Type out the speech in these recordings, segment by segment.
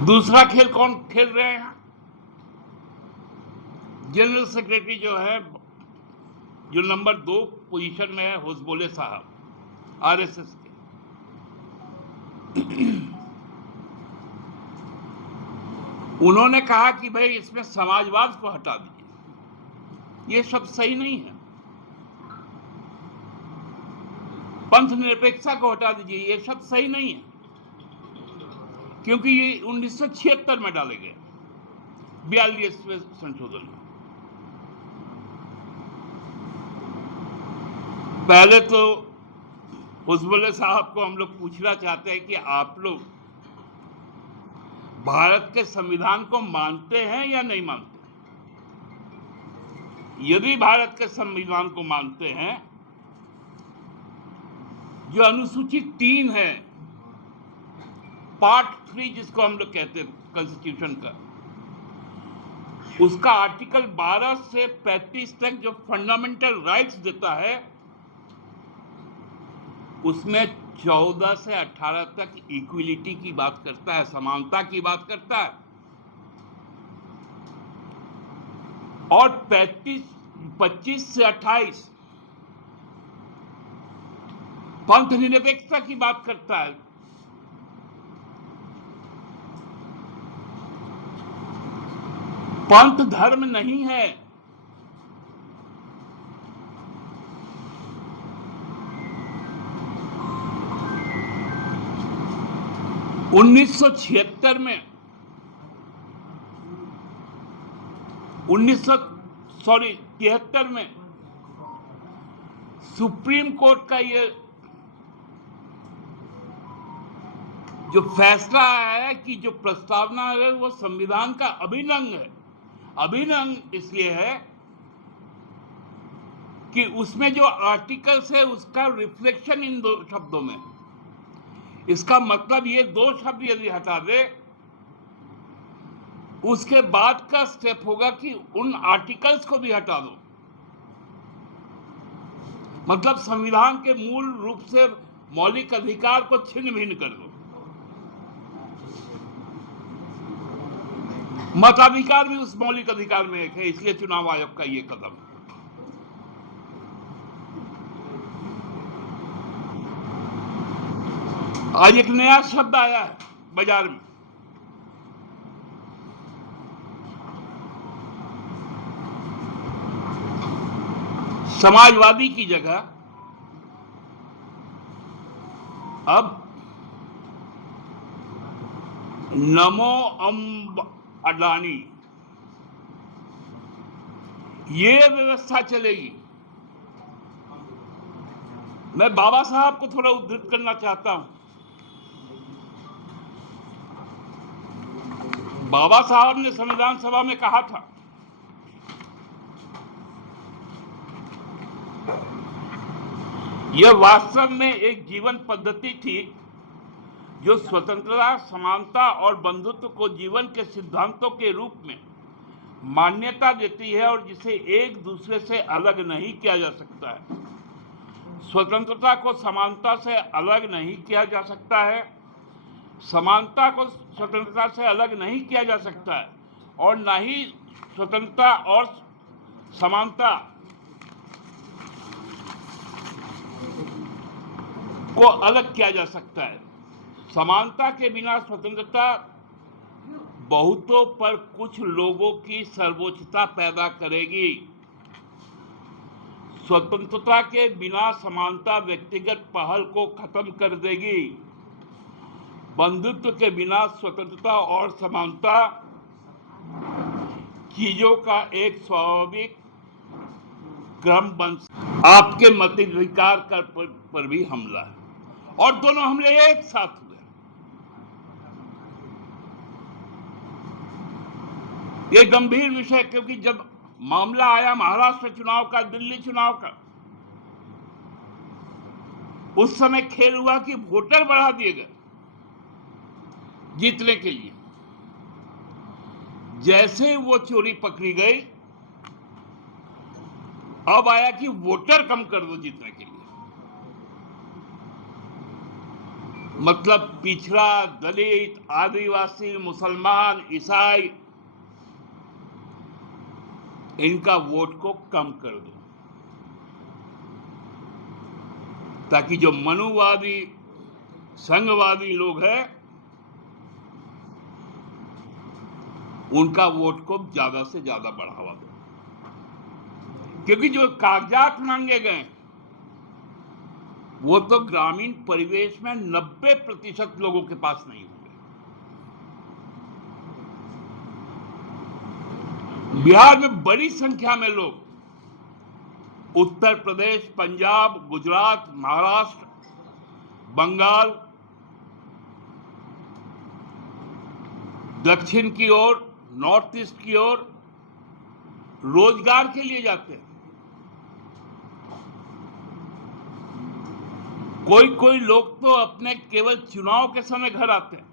दूसरा खेल कौन खेल रहे हैं? जनरल सेक्रेटरी जो है, जो नंबर 2 पोजीशन में है, होसबोले साहब, आरएसएस के। उन्होंने कहा कि भाई इसमें समाजवाद को हटा दीजिए, ये सब सही नहीं है। पंथ निरपेक्षता को हटा दीजिए, ये सब सही नहीं है, क्योंकि ये 1976 में डाले गए 42वें संशोधन में। पहले तो होसबोले साहब को हम लोग पूछना चाहते हैं कि आप लोग भारत के संविधान को मानते हैं या नहीं मानते? यदि भारत के संविधान को मानते हैं, जो अनुसूची 3 है, पार्ट 3 जिसको हम लोग कहते हैं कॉन्स्टिट्यूशन का, उसका आर्टिकल 12 से 35 तक जो फंडामेंटल राइट्स देता है, उसमें 14 से 18 तक इक्विलिटी की बात करता है, समानता की बात करता है, और 25 से 28 पंथ निरपेक्षता की बात करता है। पंथ धर्म नहीं है। उन्नीस सौ 73 में सुप्रीम कोर्ट का ये जो फैसला आया है कि जो प्रस्तावना है वो संविधान का अभिन्न अंग है। अभिन्न अंग इसलिए है कि उसमें जो आर्टिकल्स है उसका रिफ्लेक्शन इन 2 शब्दों में। इसका मतलब ये 2 शब्द यदि हटा दे, उसके बाद का स्टेप होगा कि उन आर्टिकल्स को भी हटा दो। मतलब संविधान के मूल रूप से मौलिक अधिकार को छिन्न भिन्न कर दो। मताधिकार भी उस मौलिक अधिकार में एक है, इसलिए चुनाव आयोग का ये कदम है। आज एक नया शब्द आया है बाजार में, समाजवादी की जगह अब नमो अडानी, ये व्यवस्था चलेगी। मैं बाबा साहब को थोड़ा उद्धृत करना चाहता हूं। बाबा साहब ने संविधान सभा में कहा था, यह वास्तव में एक जीवन पद्धति थी जो स्वतंत्रता, समानता और बंधुत्व को जीवन के सिद्धांतों के रूप में मान्यता देती है और जिसे एक दूसरे से अलग नहीं किया जा सकता है। स्वतंत्रता को समानता से अलग नहीं किया जा सकता है, समानता को स्वतंत्रता से अलग नहीं किया जा सकता है, और न ही स्वतंत्रता और समानता को अलग किया जा सकता है। समानता के बिना स्वतंत्रता बहुतों पर कुछ लोगों की सर्वोच्चता पैदा करेगी। स्वतंत्रता के बिना समानता व्यक्तिगत पहल को खत्म कर देगी। बंधुत्व के बिना स्वतंत्रता और समानता चीजों का एक स्वाभाविक क्रम बन। आपके मताधिकार पर भी हमला है, और दोनों हमले एक साथ हुए। ये गंभीर विषय, क्योंकि जब मामला आया महाराष्ट्र चुनाव का, दिल्ली चुनाव का, उस समय खेल हुआ कि वोटर बढ़ा दिए गए जीतने के लिए। जैसे वो चोरी पकड़ी गई, अब आया कि वोटर कम कर दो जीतने के लिए। मतलब पिछड़ा, दलित, आदिवासी, मुसलमान, ईसाई, इनका वोट को कम कर दो, ताकि जो मनुवादी, संघवादी लोग हैं उनका वोट को ज्यादा से ज्यादा बढ़ावा दो। क्योंकि जो कागजात मांगे गए वो तो ग्रामीण परिवेश में 90% लोगों के पास नहीं होंगे। बिहार में बड़ी संख्या में लोग उत्तर प्रदेश, पंजाब, गुजरात, महाराष्ट्र, बंगाल, दक्षिण की ओर, नॉर्थ ईस्ट की ओर रोजगार के लिए जाते हैं। कोई कोई लोग तो अपने केवल चुनाव के समय घर आते हैं।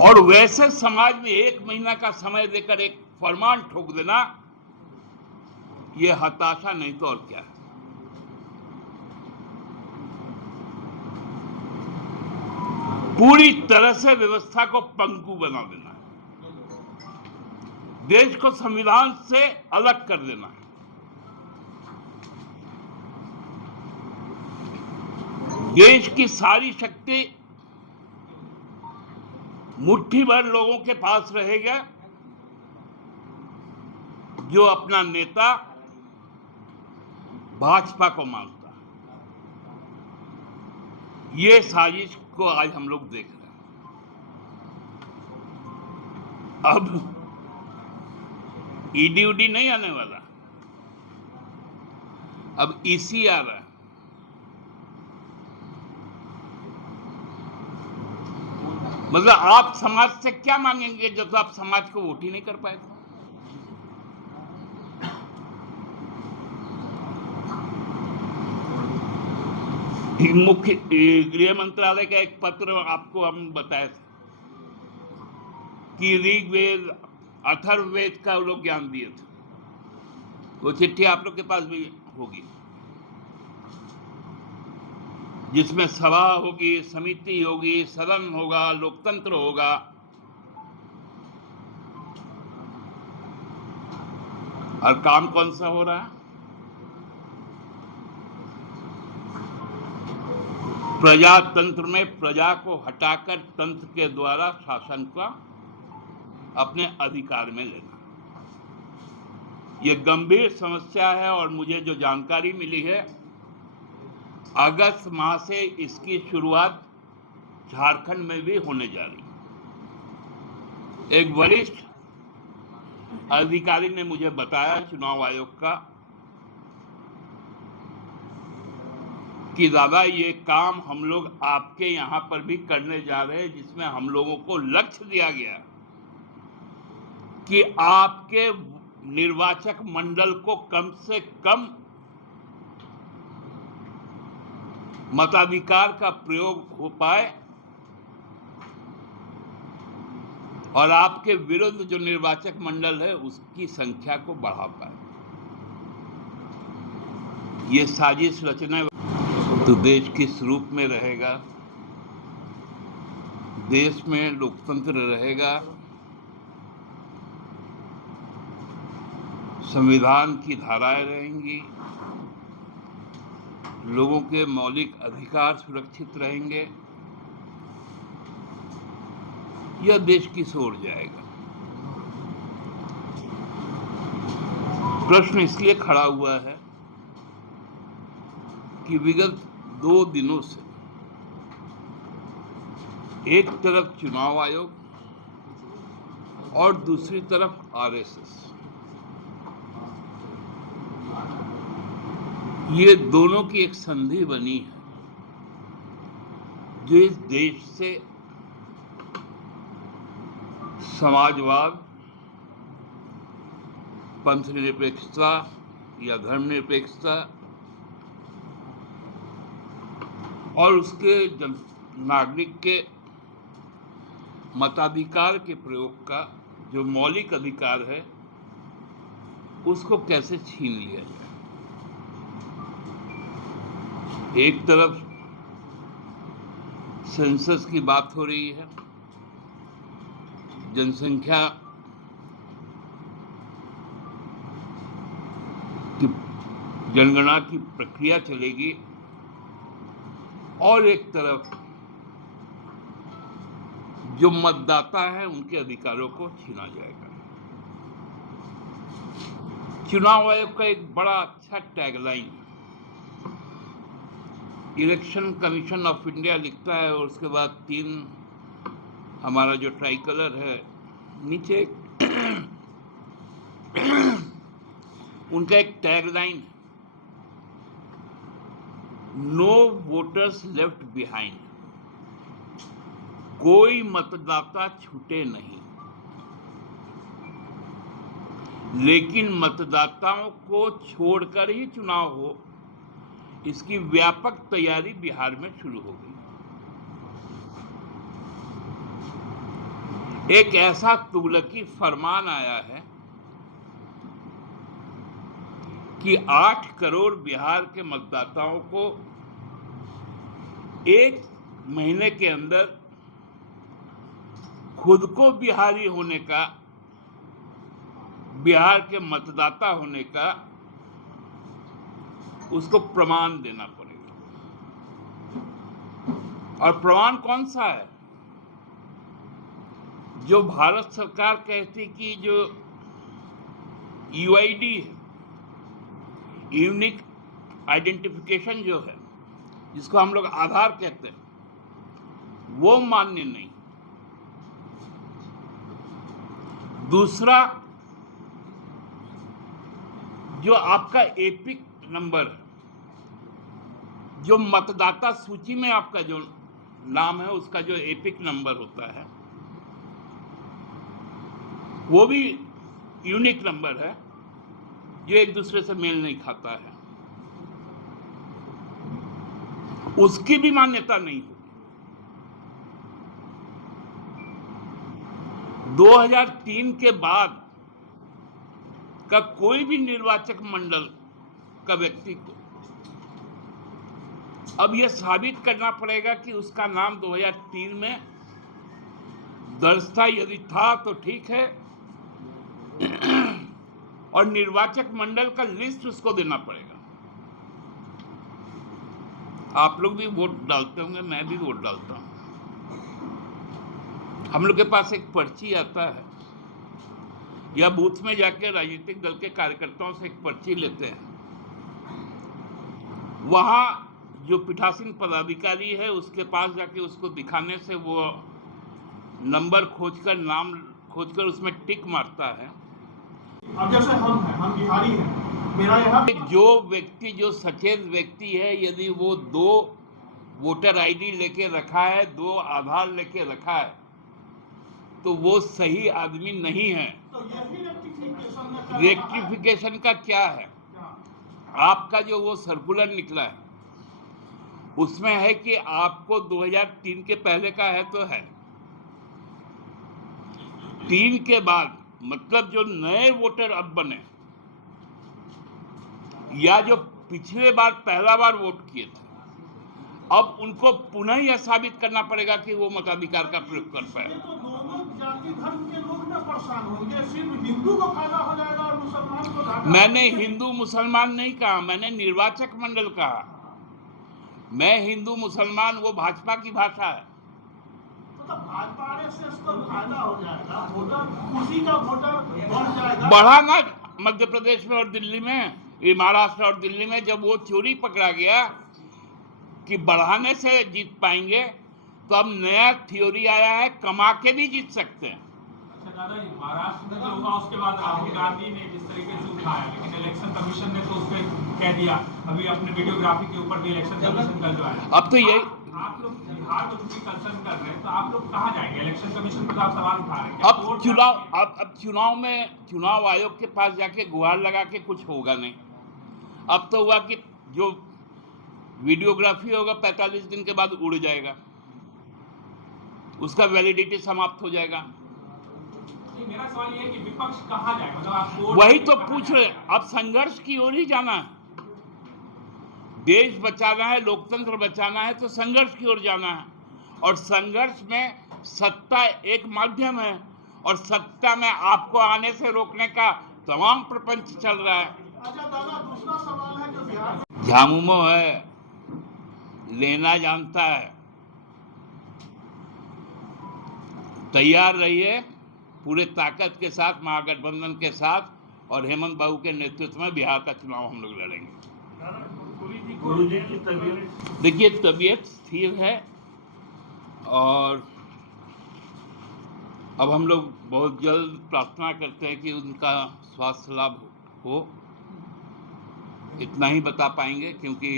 और वैसे समाज में 1 महीना का समय देकर एक फरमान ठोक देना, यह हताशा नहीं तो और क्या है। पूरी तरह से व्यवस्था को पंगु बना देना है, देश को संविधान से अलग कर देना है। देश की सारी शक्ति मुट्ठी भर लोगों के पास रहेगा जो अपना नेता भाजपा को मानता है। ये साजिश को आज हम लोग देख रहे हैं। अब ईडी उडी नहीं आने वाला, अब ईसी आ रहा है। मतलब आप समाज से क्या मांगेंगे जब आप समाज को वोट ही नहीं कर पाए? मुख्य गृह मंत्रालय का एक पत्र आपको हम बताए थे कि ऋग्वेद, अथर्ववेद का लोग ज्ञान दिए थे। वो चिट्ठी आप लोग के पास भी होगी, जिसमें सभा होगी, समिति होगी, सदन होगा, लोकतंत्र होगा। और काम कौन सा हो रहा है? प्रजातंत्र में प्रजा को हटाकर तंत्र के द्वारा शासन का अपने अधिकार में लेना। यह गंभीर समस्या है और मुझे जो जानकारी मिली है, अगस्त माह से इसकी शुरुआत झारखंड में भी होने जा रही है। एक वरिष्ठ अधिकारी ने मुझे बताया, चुनाव आयोग का, कि दादा ये काम हम लोग आपके यहां पर भी करने जा रहे हैं, जिसमें हम लोगों को लक्ष्य दिया गया कि आपके निर्वाचक मंडल को कम से कम मताधिकार का प्रयोग हो पाए और आपके विरुद्ध जो निर्वाचक मंडल है उसकी संख्या को बढ़ा पाए। ये साजिश रचना तो देश किस रूप में रहेगा? देश में लोकतंत्र रहेगा, संविधान की धाराएं रहेंगी, लोगों के मौलिक अधिकार सुरक्षित रहेंगे, यह देश किस ओर जाएगा? प्रश्न इसलिए खड़ा हुआ है कि विगत 2 दिनों से एक तरफ चुनाव आयोग और दूसरी तरफ आरएसएस, ये दोनों की एक संधि बनी है जो इस देश से समाजवाद, पंथ निरपेक्षता या धर्मनिरपेक्षता और उसके नागरिक के मताधिकार के प्रयोग का जो मौलिक अधिकार है उसको कैसे छीन लिया जाए। एक तरफ सेंसस की बात हो रही है, जनसंख्या की जनगणना की प्रक्रिया चलेगी, और एक तरफ जो मतदाता है उनके अधिकारों को छीना जाएगा। चुनाव आयोग का एक बड़ा अच्छा tagline election commission of India लिखता है, और उसके बाद 3 हमारा जो ट्राई कलर है नीचे उनका एक tagline, no voters left behind, कोई मतदाता छूटे नहीं। लेकिन मतदाताओं को छोड़कर ही चुनाव हो, इसकी व्यापक तैयारी बिहार में शुरू हो गई। एक ऐसा तुगलकी फरमान आया है कि 8 करोड़ बिहार के मतदाताओं को 1 महीने के अंदर खुद को बिहारी होने का, बिहार के मतदाता होने का उसको प्रमाण देना पड़ेगा। और प्रमाण कौन सा है? जो भारत सरकार कहती कि जो यूआईडी है, यूनिक आइडेंटिफिकेशन जो है, जिसको हम लोग आधार कहते हैं, वो मान्य नहीं। दूसरा, जो आपका एपिक नंबर है, जो मतदाता सूची में आपका जो नाम है उसका जो एपिक नंबर होता है, वो भी यूनिक नंबर है, जो एक दूसरे से मेल नहीं खाता है, उसकी भी मान्यता नहीं होगी। 2003 के बाद का कोई भी निर्वाचक मंडल का व्यक्ति को अब यह साबित करना पड़ेगा कि उसका नाम 2003 में दर्ज था, यदि था तो ठीक है, और निर्वाचक मंडल का लिस्ट उसको देना पड़ेगा। आप लोग भी वोट डालते होंगे, मैं भी वोट डालता हूं। हम लोग के पास एक पर्ची आता है, या बूथ में जाके राजनीतिक दल के कार्यकर्ताओं से एक पर्ची लेते हैं। वहां जो पीठासीन पदाधिकारी है उसके पास जाके उसको दिखाने से वो नंबर खोजकर, नाम खोजकर उसमें टिक मारता है। अब जैसे हम बिहारी हैं, मेरा यहाँ जो व्यक्ति, जो सचेत व्यक्ति है, यदि वो 2 वोटर आईडी लेके रखा है, 2 आधार लेके रखा है, तो वो सही आदमी नहीं है। तो यही रेक्टिफिकेशन का क्या है? आपका जो वो सर्कुलर निकला है उसमें है कि आपको 2003 के पहले का है तो है, 3 के बाद मतलब जो नए वोटर अब बने, या जो पिछले बार पहला बार वोट किए थे, अब उनको पुनः यह साबित करना पड़ेगा कि वो मताधिकार का प्रयोग कर पाए। तो दोनों जाति धर्म के लोग ना परेशान होंगे, सिर्फ हिंदू को फायदा हो जाएगा और मुसलमान को घाटा। मैंने हिंदू मुसलमान नहीं कहा, मैंने निर्वाचक मंडल कहा। मैं हिंदू मुसलमान, वो भाजपा की भाषा है। तो भाजपा आरएसएस को फायदा हो जाएगा, वोटर उसी का वोटर बढ़ जाएगा। बढ़ा ना मध्य प्रदेश में और दिल्ली में, ये महाराष्ट्र और दिल्ली में जब वो चोरी पकड़ा गया कि बढ़ाने से जीत पाएंगे, तो अब नया थ्योरी आया है कमा के भी जीत सकते हैं। अच्छा दादा, महाराष्ट्र में जो हुआ उसके बाद राहुल गांधी ने जिस तरीके से उठाया, लेकिन इलेक्शन कमीशन ने तो उस पर कह दिया, अभी अपने वीडियोग्राफी के ऊपर भी इलेक्शन कमीशन का जो है, अब तो यही आप लोग बिहार को चूंकि कंसर्न कर रहे हैं, तो आप लोग कहाँ जाएंगे? इलेक्शन कमीशन पर तो आप सवाल उठा रहे हैं। अब चुनाव में चुनाव आयोग के पास जाके गुहार लगा के कुछ होगा नहीं। अब तो हुआ कि जो वीडियोग्राफी होगा 45 दिन के बाद उड़ जाएगा, उसका वैलिडिटी समाप्त हो जाएगा। नहीं, मेरा सवाल ये है कि विपक्ष कहाँ जाएगा, मतलब आप कोर्ट वही तो कहाँ पूछ रहे हैं। जाएगा? अब संघर्ष की ओर ही जाना है। देश बचाना है, लोकतंत्र बचाना है तो संघर्ष की ओर जाना है। और संघर्ष में सत्ता एक माध्यम है और सत्ता में आपको आने से रोकने का तमाम प्रपंच चल रहा है। अच्छा दादा, दूसरा सवाल है जो बिहार में झामुमो है, लेना जानता है। तैयार रहिए पूरे ताकत के साथ, महागठबंधन के साथ और हेमंत बाबू के नेतृत्व में बिहार का चुनाव हम लोग लड़ेंगे। गुरुजी की तबीयत, देखिए तबीयत स्थिर है और अब हम लोग बहुत जल्द प्रार्थना करते हैं कि उनका स्वास्थ्य लाभ हो। इतना ही बता पाएंगे क्योंकि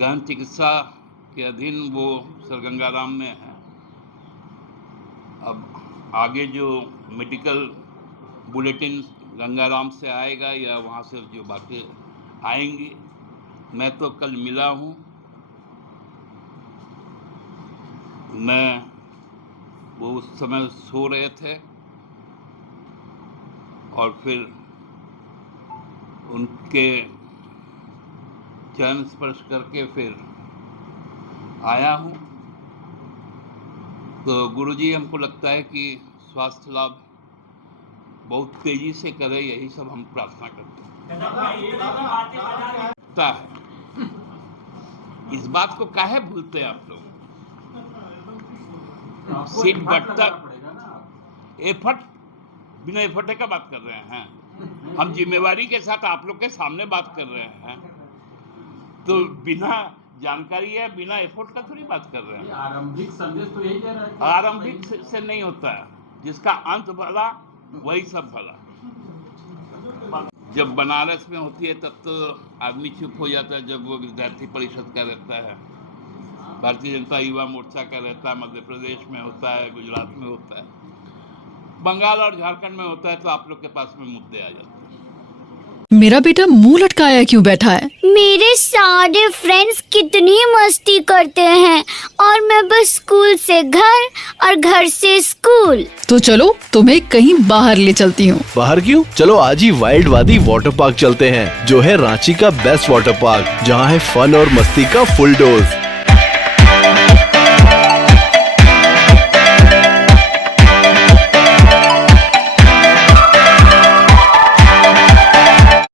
गहन चिकित्सा के अधीन वो सर गंगाराम में है। अब आगे जो मेडिकल बुलेटिन गंगाराम से आएगा या वहाँ से जो बातें आएंगी, मैं तो कल मिला हूँ। वो उस समय सो रहे थे और फिर उनके चरण स्पर्श करके फिर आया हूँ। तो गुरुजी हमको लगता है कि स्वास्थ्य लाभ बहुत तेजी से करे, यही सब हम प्रार्थना करते हैं। इस बात को काहे भूलते हैं आप लोग? सीट बटता एफर्ट, बिना एफर्ट का बात कर रहे हैं। हम जिम्मेवारी के साथ आप लोग के सामने बात कर रहे हैं, तो बिना जानकारी है, बिना एफर्ट का थोड़ी बात कर रहे हैं। आरंभिक संदेश तो यही दे रहा है। आरंभिक से नहीं होता है, जिसका अंत भला वही सब भला। जब बनारस में होती है तब तो आदमी चुप हो जाता है, जब वो विद्यार्थी परिषद का रहता है, भारतीय जनता युवा मोर्चा का रहता है, मध्य प्रदेश में होता है, गुजरात में होता है, बंगाल और झारखंड में होता है, तो आप लोग के पास में मुद्दे आ जाते हैं। मेरा बेटा मुंह लटकाया क्यों बैठा है? मेरे सारे फ्रेंड्स कितनी मस्ती करते हैं और मैं बस स्कूल से घर और घर से स्कूल। तो चलो तुम्हें कहीं बाहर ले चलती हूँ। बाहर क्यों? चलो आज ही वाइल्ड वादी वाटर पार्क चलते हैं, जो है रांची का बेस्ट वाटर पार्क, जहाँ है फन और मस्ती का फुल डोज।